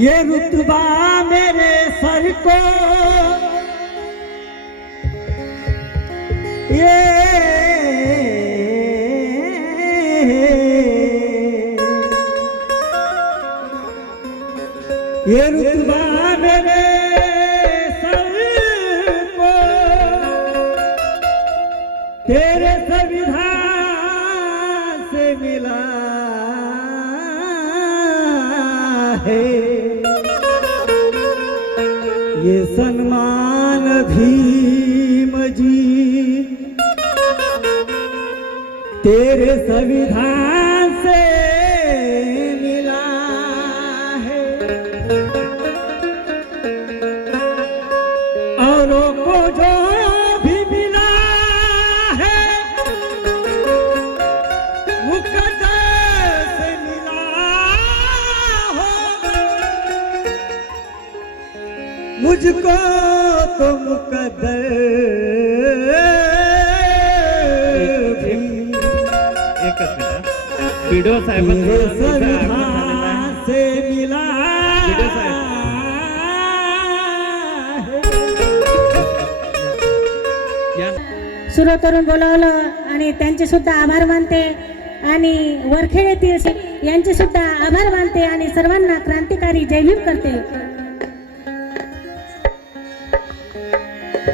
ये रुतबा मेरे सर को। ये ये रुतबा ये सन्मान भीम जी तेरे संविधान मुझको तो मुकद्दर भी एकच मिनिट व्हिडिओ साहेबांचं तेरे इथं आगमन झालेलं आहे. संविधान से मिला साहेब. बोलावलं आणि त्यांचे सुद्धा आभार मानते आणि वरखेड येथील यांचे सुद्धा आभार मानते आणि सर्वांना क्रांतिकारी जय भीम करते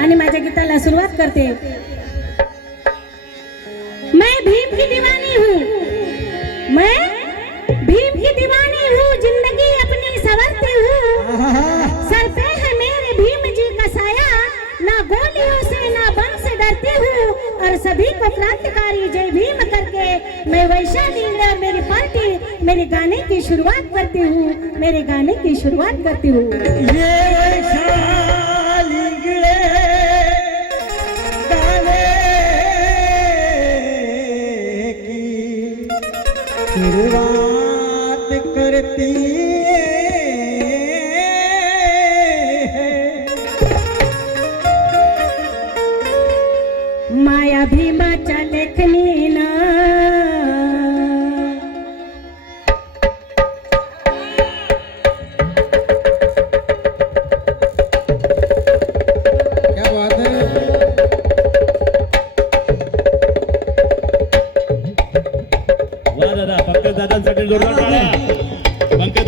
आणि माझ्या गीताला करते. मैं भीम की दीवानी हूँ. मैं भीम की दीवानी हूँ. ज़िंदगी अपनी संवरती हूँ. सर पे है मेरे भीम जी का साया. ना गोलियों से, ना बम से डरती हूँ. और सभी को क्रांतिकारी जय भीम करके मैं वैशाली और मेरी पार्टी, मेरे गाने की शुरुआत करती हूँ. मेरे गाने की शुरुआत करती हूँ. திருவா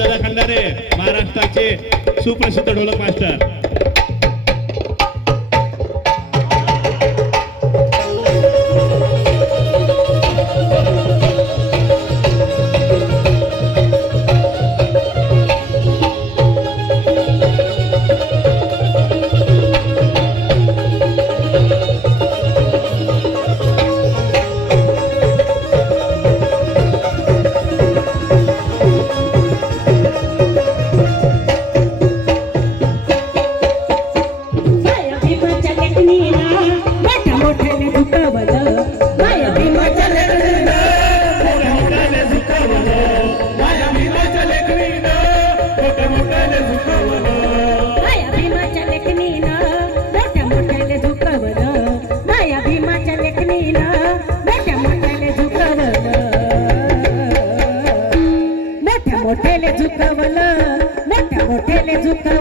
दादा खंडारे महाराष्ट्राचे सुप्रसिद्ध ढोलक मास्टर. मोठ्याले झुकवलं मोठ्या मोठ्याले झुकवलं.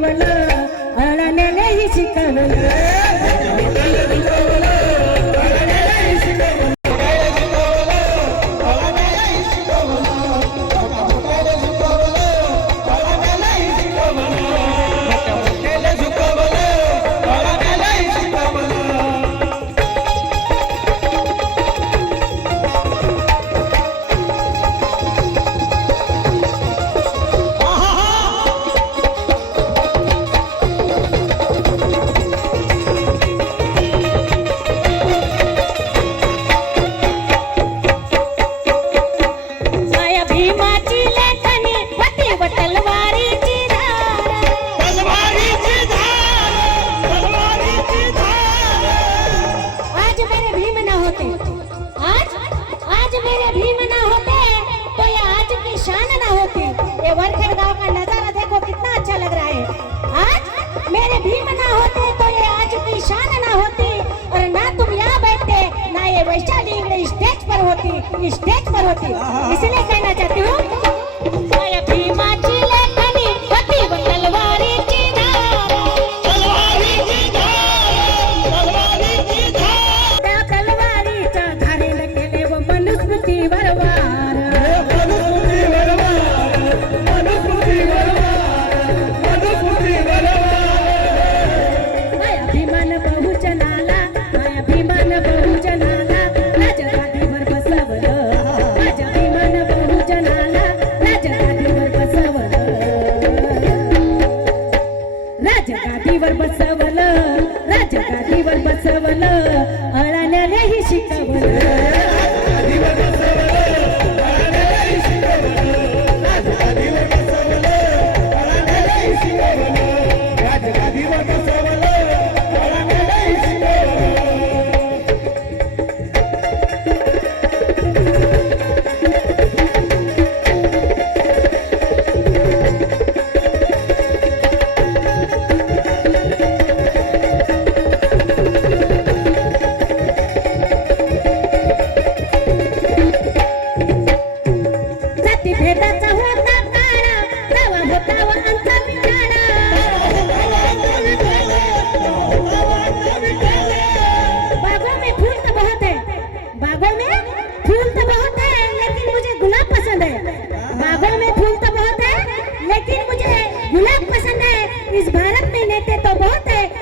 स्टेज पर होती. इसलिए कहना चाहती வல்ல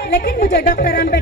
लेकिन मुझे डॉक्टर अम्बेडकर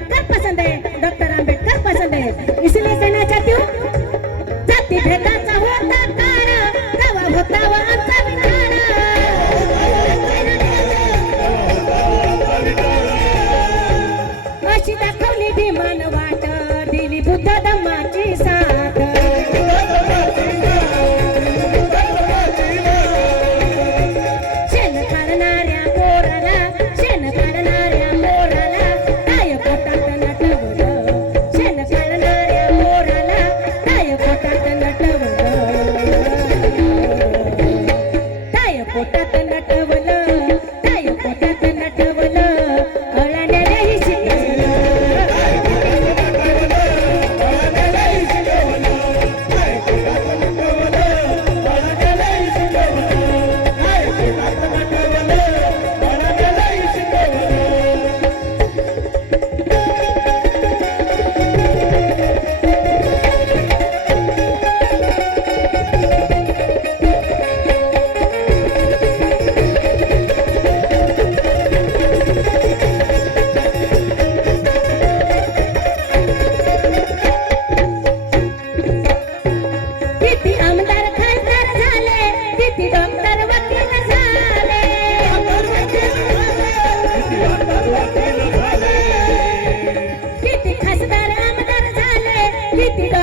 Crítica.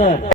ডাক্তার